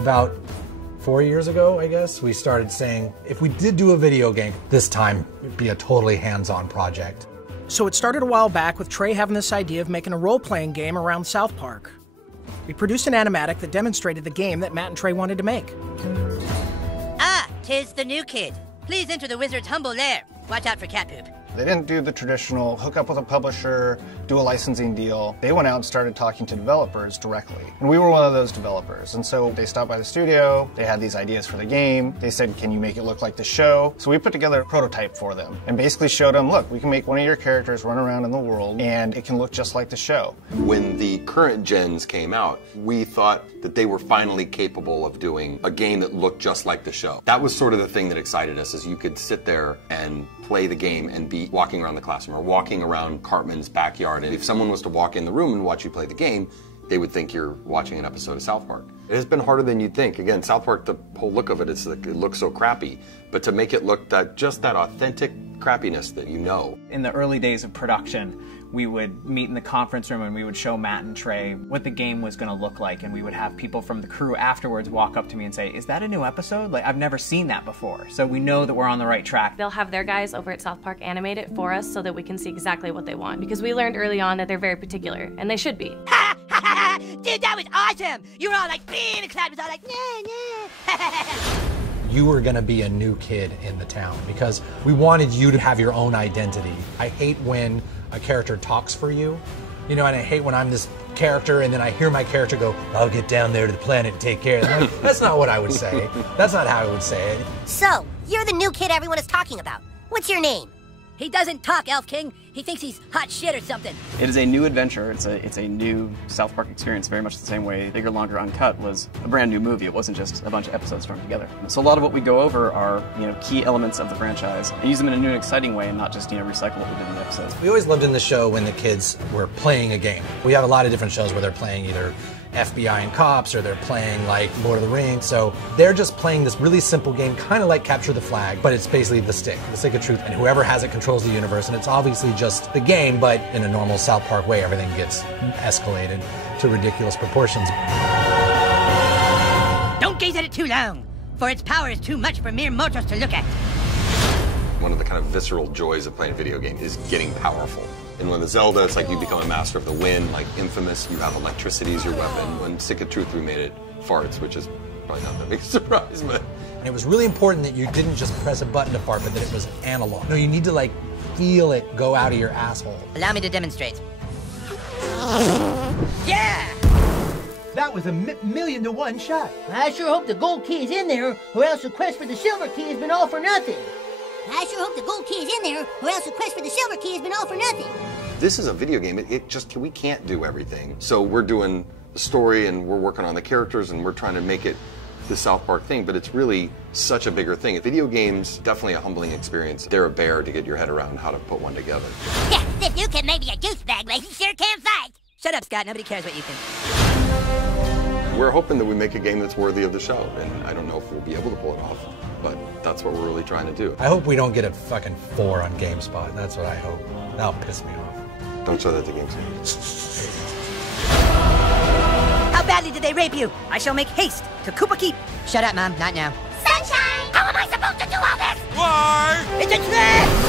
About 4 years ago, I guess, we started saying, if we did do a video game, this time it'd be a totally hands-on project. So it started a while back with Trey having this idea of making a role-playing game around South Park. We produced an animatic that demonstrated the game that Matt and Trey wanted to make. Ah, 'tis the new kid. Please enter the wizard's humble lair. Watch out for cat poop. They didn't do the traditional hook up with a publisher, do a licensing deal. They went out and started talking to developers directly. And we were one of those developers. And so they stopped by the studio, they had these ideas for the game. They said, can you make it look like the show? So we put together a prototype for them and basically showed them, look, we can make one of your characters run around in the world and it can look just like the show. When the current gens came out, we thought that they were finally capable of doing a game that looked just like the show. That was sort of the thing that excited us, is you could sit there and play the game and be walking around the classroom or walking around Cartman's backyard. And if someone was to walk in the room and watch you play the game, they would think you're watching an episode of South Park. It has been harder than you'd think. Again, South Park, the whole look of it is like, it looks so crappy. But to make it look just that authentic crappiness that you know. In the early days of production, we would meet in the conference room and we would show Matt and Trey what the game was going to look like, and we would have people from the crew afterwards walk up to me and say, is that a new episode? Like, I've never seen that before. So we know that we're on the right track. They'll have their guys over at South Park animate it for us so that we can see exactly what they want, because we learned early on that they're very particular, and they should be. Ha ha ha! Dude, that was awesome! You were all like, and the crowd was all like, nah. You were gonna be a new kid in the town because we wanted you to have your own identity. I hate when a character talks for you, you know, and I hate when I'm this character and then I hear my character go, I'll get down there to the planet and take care of them. Like, that's not what I would say. That's not how I would say it. So, you're the new kid everyone is talking about. What's your name? He doesn't talk, Elf King. He thinks he's hot shit or something. It is a new adventure. It's a new South Park experience, very much the same way Bigger, Longer, Uncut was a brand new movie. It wasn't just a bunch of episodes thrown together. So a lot of what we go over are, key elements of the franchise and use them in a new and exciting way and not just, recycle what we did in the episodes. We always loved in the show when the kids were playing a game. We have a lot of different shows where they're playing either FBI and cops, or they're playing like Lord of the Rings. So they're just playing this really simple game, kind of like Capture the Flag, but it's basically the stick of truth, and whoever has it controls the universe, and it's obviously just the game, but in a normal South Park way, everything gets escalated to ridiculous proportions. Don't gaze at it too long, for its power is too much for mere mortals to look at. One of the kind of visceral joys of playing a video game is getting powerful. And when the Zelda, it's like you become a master of the wind, like Infamous, you have electricity as your weapon. When Stick of Truth, we made it farts, which is probably not that big a surprise, but... And it was really important that you didn't just press a button to fart, but that it was analog. No, you need to like feel it go out of your asshole. Allow me to demonstrate. Yeah! That was a million to one shot. I sure hope the gold key is in there, or else the quest for the silver key has been all for nothing. I sure hope the gold key is in there, or else the quest for the silver key has been all for nothing. This is a video game. We can't do everything. So we're doing the story and we're working on the characters and we're trying to make it the South Park thing, but it's really such a bigger thing. Video games, definitely a humbling experience. They're a bear to get your head around how to put one together. Yeah, if you can maybe a douchebag, but he sure can fight. Shut up, Scott. Nobody cares what you think. We're hoping that we make a game that's worthy of the show, and I don't know if we'll be able to pull it off, but that's what we're really trying to do. I hope we don't get a fucking 4 on GameSpot. That's what I hope. That'll piss me off. Don't show that to GameSpot. How badly did they rape you? I shall make haste to Koopa Keep. Shut up, Mom. Not now. Sunshine! How am I supposed to do all this? Why? It's a trap!